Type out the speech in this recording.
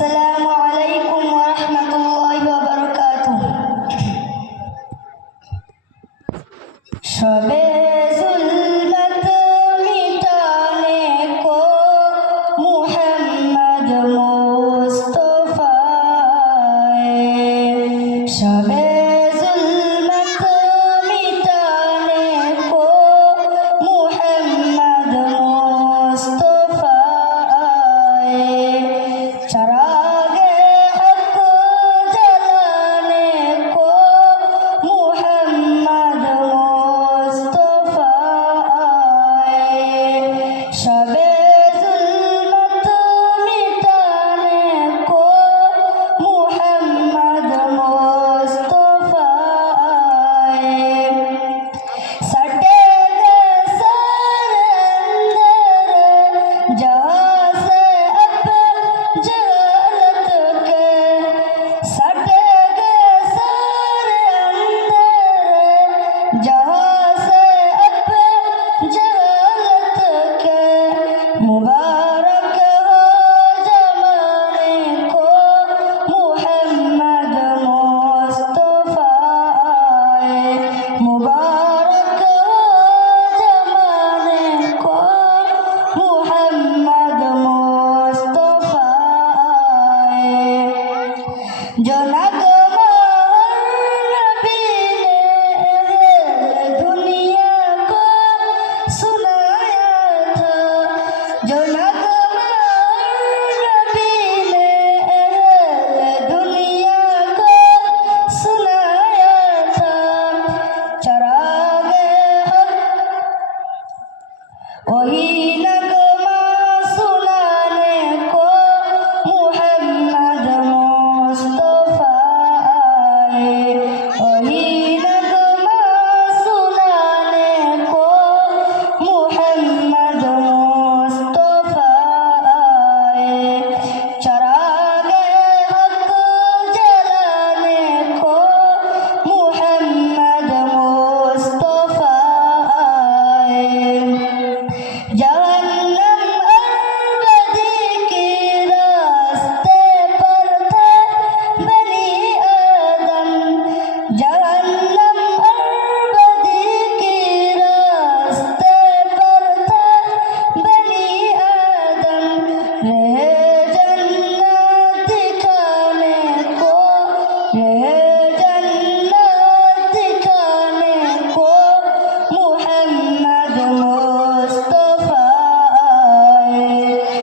আসসালামু আলাইকুম ওয়া রাহমাতুল্লাহি ওয়া বারাকাতুহু। শবে जुल्मत मिटाने को मुहम्मद मुस्तफा शबे जुल्मत मिटाने को मुहम्मद मुस्तफा चरागे हक जलाने को मुहम्मद मुस्तफा शबे जुल्मत मिटाने को मुहम्मद मुस्तफा सटेगे सारे अंदर जहाँ से अब जहालत के सटेगे सारे अंदर जहाँ से अब जहालत के मुबारक